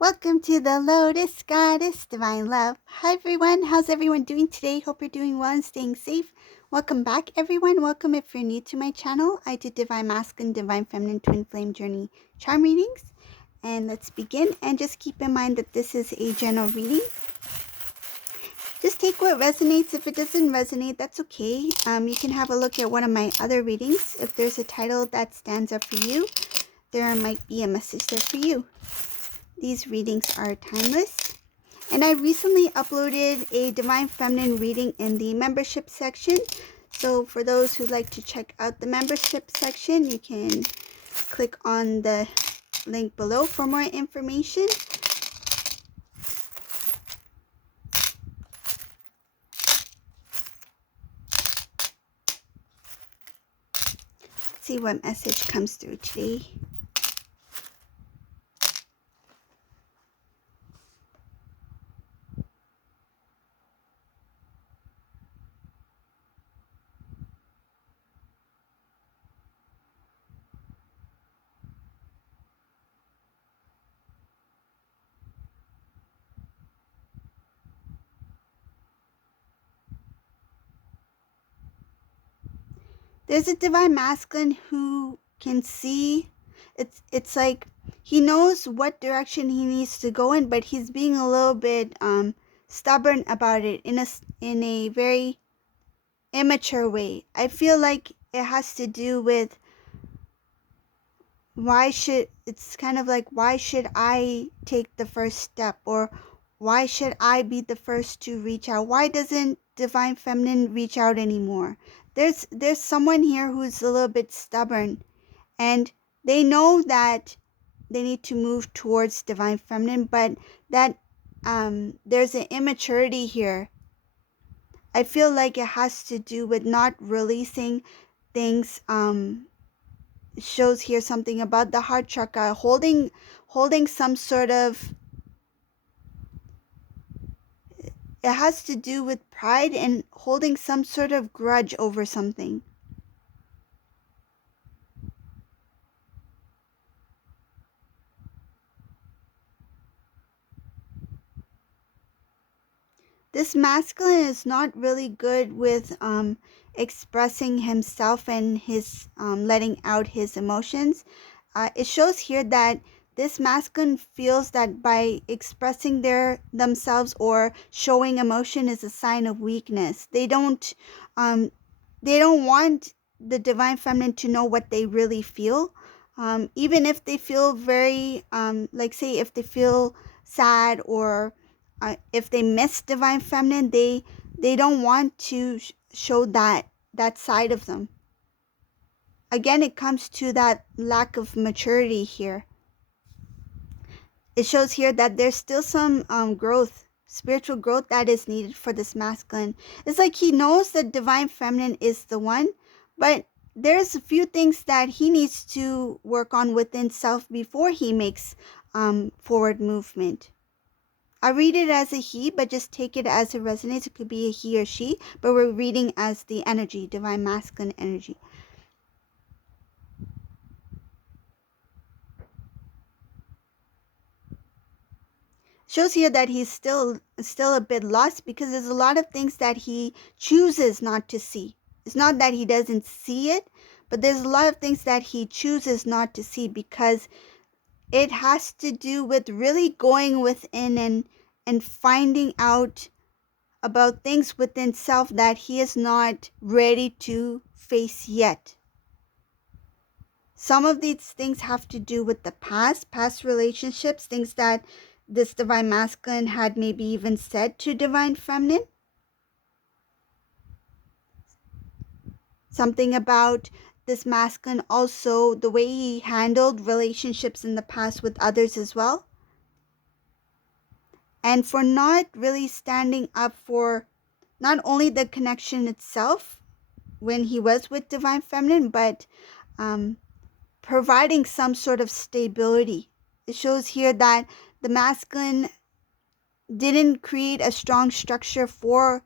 Welcome to the Lotus Goddess Divine Love. Hi everyone, how's everyone doing today? Hope you're doing well and staying safe. Welcome back everyone. Welcome if you're new to my channel. I do Divine Masculine, Divine Feminine, Twin Flame Journey charm readings. And let's begin. And just keep in mind that this is a general reading. Just take what resonates. If it doesn't resonate, that's okay. You can have a look at one of my other readings. If there's a title that stands up for you, there might be a message there for you. These readings are timeless. And I recently uploaded a Divine Feminine reading in the membership section. So for those who'd like to check out the membership section, you can click on the link below for more information. Let's see what message comes through today. There's a Divine Masculine who can see, it's like he knows what direction he needs to go in, but he's being a little bit stubborn about it in a very immature way. I feel like it has to do with why should I take the first step, or why should I be the first to reach out? Why doesn't Divine Feminine reach out anymore? There's someone here who's a little bit stubborn, and they know that they need to move towards Divine Feminine, but that there's an immaturity here. I feel like it has to do with not releasing things. Shows here something about the heart chakra, holding some sort of, it has to do with pride and holding some sort of grudge over something. This masculine is not really good with expressing himself and his letting out his emotions. It shows here that this masculine feels that by expressing themselves or showing emotion is a sign of weakness. They don't want the Divine Feminine to know what they really feel. Even if they feel very, like say if they feel sad, or if they miss Divine Feminine, they don't want to show that side of them. Again, it comes to that lack of maturity here. It shows here that there's still some growth, spiritual growth, that is needed for this masculine. It's like he knows that Divine Feminine is the one, but there's a few things that he needs to work on within self before he makes forward movement. I read it as a he, but just take it as it resonates. It could be a he or she, but we're reading as the energy, Divine Masculine energy. Shows here that he's still a bit lost, because there's a lot of things that he chooses not to see. It's not that he doesn't see it, but there's a lot of things that he chooses not to see, because it has to do with really going within and finding out about things within self that he is not ready to face yet. Some of these things have to do with the past relationships, things that this Divine Masculine had maybe even said to Divine Feminine. Something about this masculine also, the way he handled relationships in the past with others as well. And for not really standing up for not only the connection itself when he was with Divine Feminine, but providing some sort of stability. It shows here that the masculine didn't create a strong structure for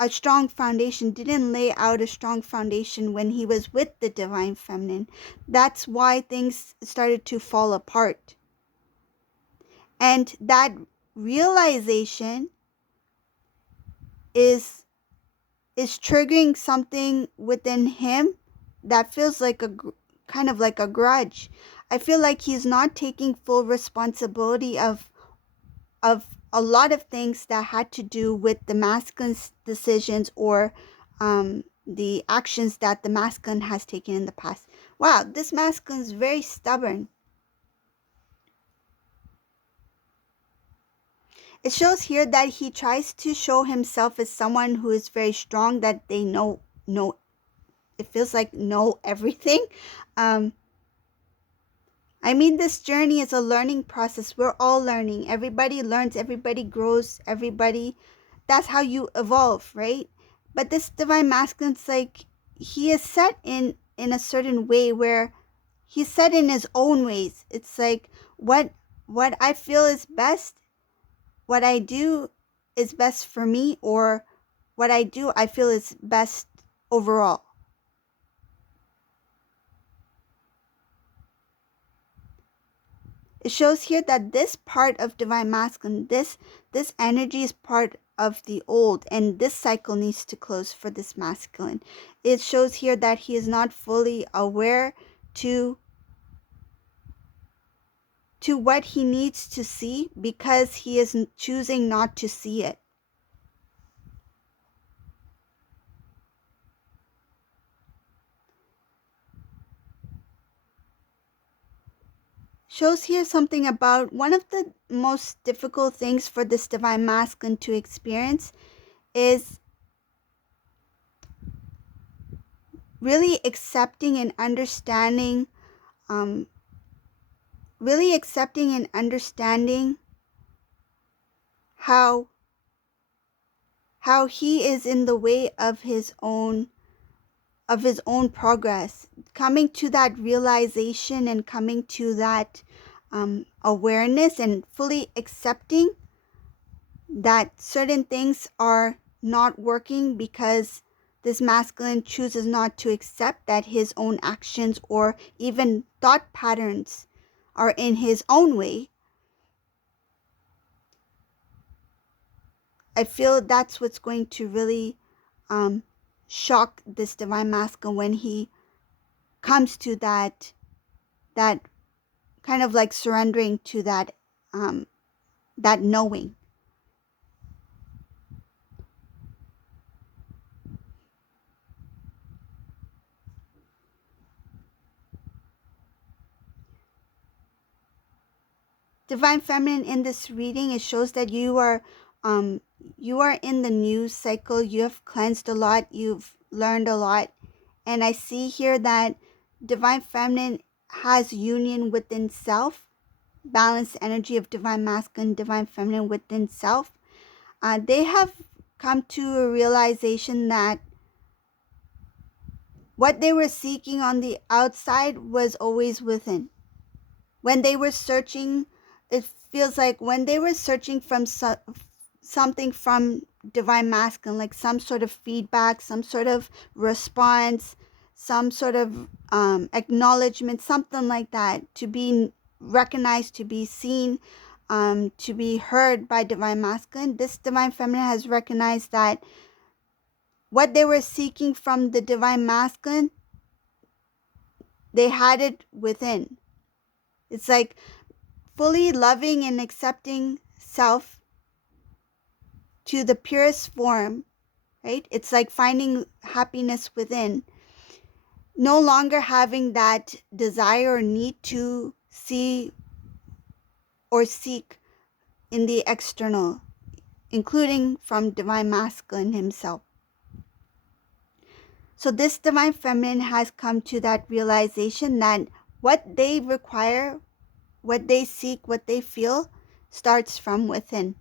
a strong foundation, didn't lay out a strong foundation when he was with the Divine Feminine. That's why things started to fall apart. And that realization is triggering something within him that feels like kind of like a grudge. I feel like he's not taking full responsibility of a lot of things that had to do with the masculine's decisions or the actions that the masculine has taken in the past. Wow, this masculine is very stubborn. It shows here that he tries to show himself as someone who is very strong, that they know it feels like know everything. Um, I mean, this journey is a learning process. We're all learning. Everybody learns, everybody grows, everybody. That's how you evolve, right? But this divine masculine's like he is set in a certain way where he's set in his own ways. It's like what I feel is best, what I do is best for me, or what I do I feel is best overall. It shows here that this part of divine masculine, this energy is part of the old, and this cycle needs to close for this masculine. It shows here that he is not fully aware to what he needs to see because he is choosing not to see it. Shows here something about one of the most difficult things for this divine masculine to experience is really accepting and understanding um, really accepting and understanding how he is in the way of his own progress, coming to that realization and coming to that awareness and fully accepting that certain things are not working because this masculine chooses not to accept that his own actions or even thought patterns are in his own way. I feel that's what's going to really shock this divine masculine when he comes to that kind of like surrendering to that knowing. Divine feminine, in this reading, it shows that um you are in the new cycle. You have cleansed a lot, you've learned a lot, and I see here that divine feminine has union within self, balanced energy of divine masculine, divine feminine within self. They have come to a realization that what they were seeking on the outside was always within. When they were searching, it feels like when they were searching from something from divine masculine, like some sort of feedback, some sort of response, some sort of acknowledgement, something like that, to be recognized, to be seen, to be heard by divine masculine. This divine feminine has recognized that what they were seeking from the divine masculine, they had it within. It's like fully loving and accepting self to the purest form, right? It's like finding happiness within, no longer having that desire or need to see or seek in the external, including from divine masculine himself. So this divine feminine has come to that realization that what they require, what they seek, what they feel starts from within.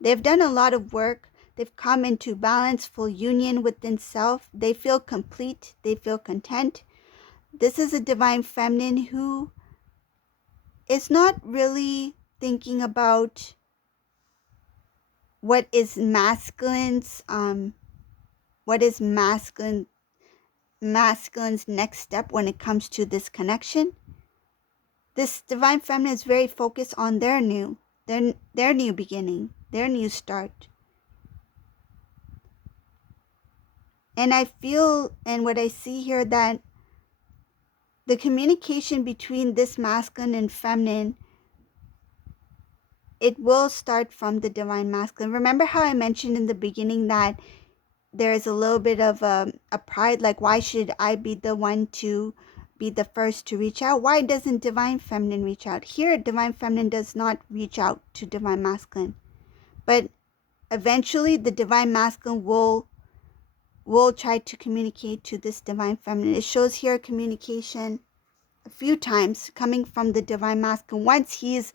They've done a lot of work. They've come into balance, full union within self. They feel complete. They feel content. This is a divine feminine who is not really thinking about what is masculine's masculine's next step when it comes to this connection. this divine feminine is very focused on their new beginning, their new start. And I feel, and what I see here, that the communication between this masculine and feminine, it will start from the divine masculine. Remember how I mentioned in the beginning that there is a little bit of a pride, like, why should I be the one to be the first to reach out? Why doesn't divine feminine reach out? Here, divine feminine does not reach out to divine masculine, but eventually the divine masculine will try to communicate to this divine feminine. It shows here communication a few times coming from the divine masculine once he's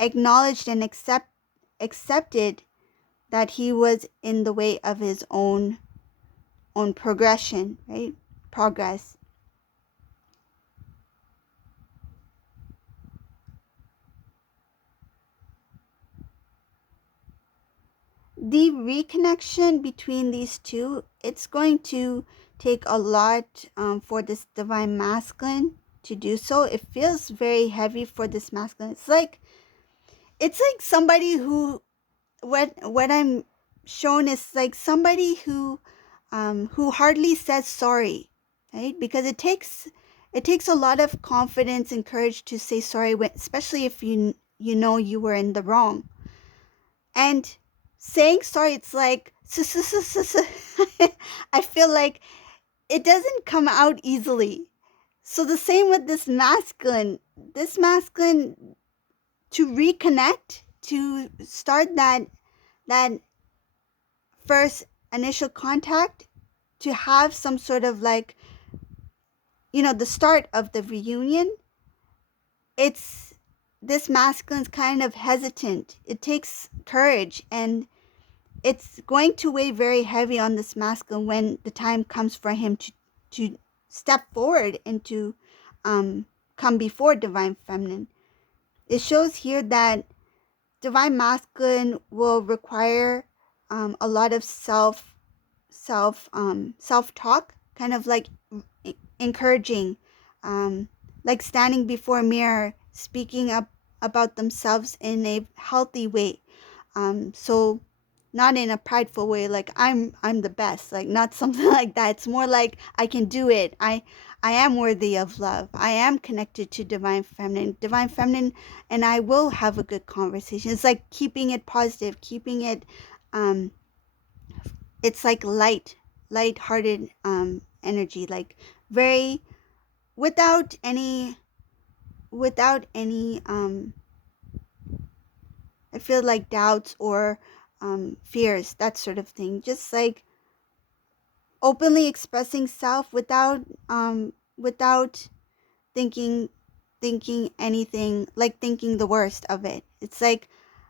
acknowledged and accepted that he was in the way of his own progression, right? Progress. The reconnection between these two, it's going to take a lot for this divine masculine to do so. It feels very heavy for this masculine. It's like somebody who, what I'm shown is like somebody who hardly says sorry, right? Because it takes a lot of confidence and courage to say sorry, especially if you know you were in the wrong. And saying sorry, it's like I feel like it doesn't come out easily. So the same with this masculine. This masculine, to reconnect, to start that first initial contact, to have some sort of like, the start of the reunion, it's this masculine's kind of hesitant. It takes courage, and it's going to weigh very heavy on this masculine when the time comes for him to step forward and to come before divine feminine. It shows here that divine masculine will require a lot of self talk, kind of like encouraging, like standing before a mirror, speaking up about themselves in a healthy way. So not in a prideful way, like I'm the best, like not something like that. It's more like I can do it. I am worthy of love. I am connected to divine feminine. Divine feminine and I will have a good conversation. It's like keeping it positive, keeping it it's like light-hearted energy, like very without any I feel like doubts or fears, that sort of thing. Just like openly expressing self without thinking anything, like thinking the worst of it. It's like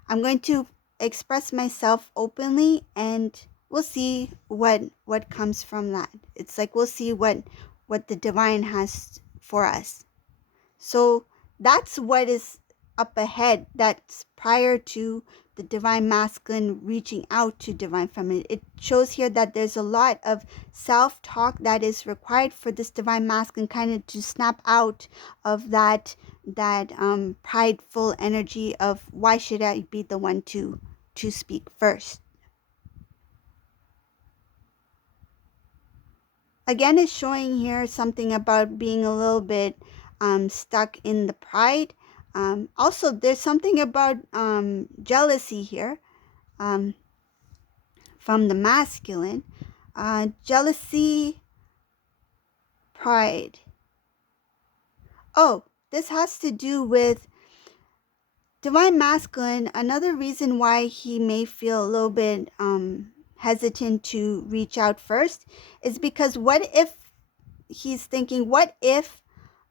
I'm going to express myself openly, and we'll see what comes from that. It's like we'll see what the divine has for us. So that's what is up ahead. That's prior to the divine masculine reaching out to divine feminine. It shows here that there's a lot of self-talk that is required for this divine masculine kind of to snap out of that prideful energy of why should I be the one to speak first. Again, it's showing here something about being a little bit stuck in the pride. Also, there's something about jealousy here from the masculine. Jealousy, pride. Oh, this has to do with divine masculine. Another reason why he may feel a little bit hesitant to reach out first is because what if he's thinking, what if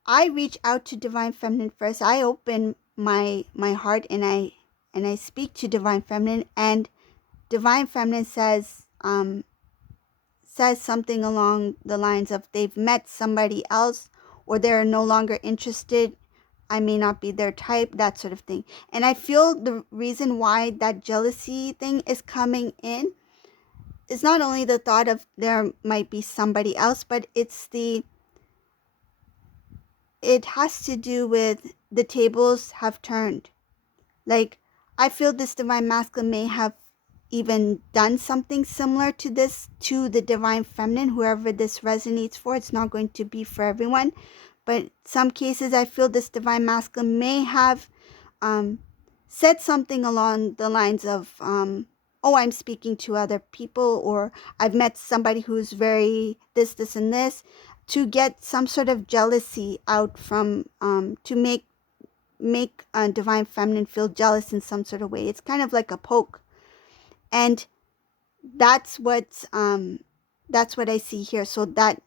I reach out to divine feminine first? I open my heart and I speak to divine feminine, and divine feminine says something along the lines of they've met somebody else, or they're no longer interested. I may not be their type, that sort of thing. And I feel the reason why that jealousy thing is coming in is not only the thought of there might be somebody else, but it has to do with the tables have turned. Like, I feel this divine masculine may have even done something similar to this to the divine feminine, whoever this resonates for. It's not going to be for everyone, but some cases I feel this divine masculine may have said something along the lines of, oh, I'm speaking to other people, or I've met somebody who's very this, and this, to get some sort of jealousy out from, to make a divine feminine feel jealous in some sort of way. It's kind of like a poke. And that's what I see here. So that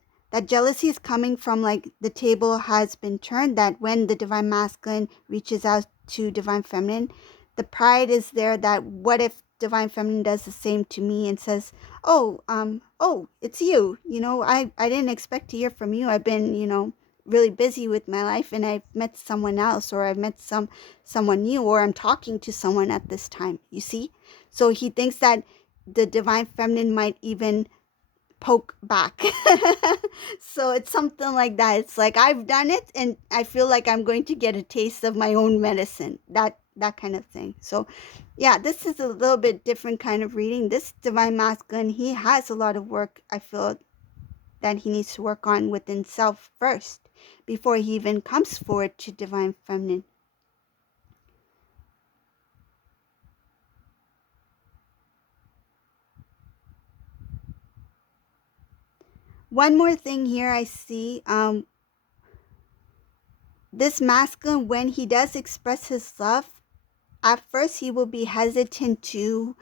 jealousy is coming from, like, the table has been turned, that when the divine masculine reaches out to divine feminine, the pride is there that what if divine feminine does the same to me and says, oh, it's you, I didn't expect to hear from you. I've been, really busy with my life, and I've met someone else, or I've met someone new, or I'm talking to someone at this time, you see? So he thinks that the divine feminine might even poke back. So it's something like that. It's like, I've done it and I feel like I'm going to get a taste of my own medicine, that kind of thing. So yeah, this is a little bit different kind of reading. This divine masculine, he has a lot of work, I feel, that he needs to work on within self first before he even comes forward to divine feminine. One more thing here I see, this masculine, when he does express his love, at first he will be hesitant to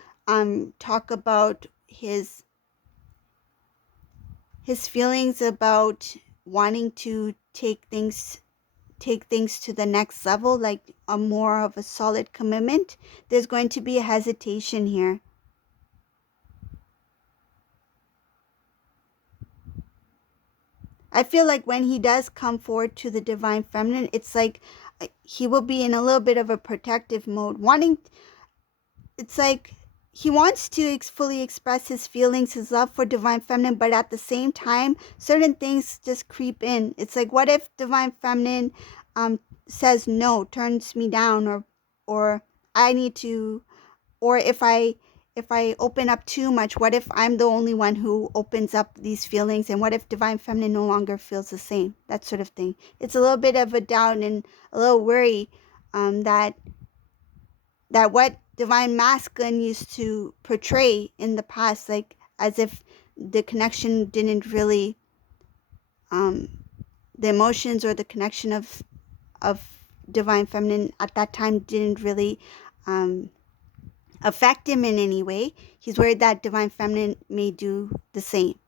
talk about his feelings about wanting to take things to the next level, like a more of a solid commitment. There's going to be a hesitation here. I feel like when he does come forward to the divine feminine, it's like he will be in a little bit of a protective mode, it's like he wants to fully express his feelings, his love for divine feminine, but at the same time, certain things just creep in. It's like, what if divine feminine says no, turns me down, or I need to, or if I open up too much, what if I'm the only one who opens up these feelings, and what if divine feminine no longer feels the same? That sort of thing. It's a little bit of a doubt and a little worry that what divine masculine used to portray in the past, like as if the connection didn't really, the emotions or the connection of divine feminine at that time didn't really affect him in any way. He's worried that divine feminine may do the same.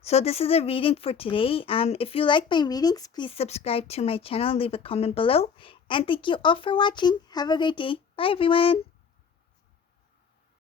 So this is a reading for today. If you like my readings, please subscribe to my channel and leave a comment below. And thank you all for watching. Have a great day. Bye, everyone.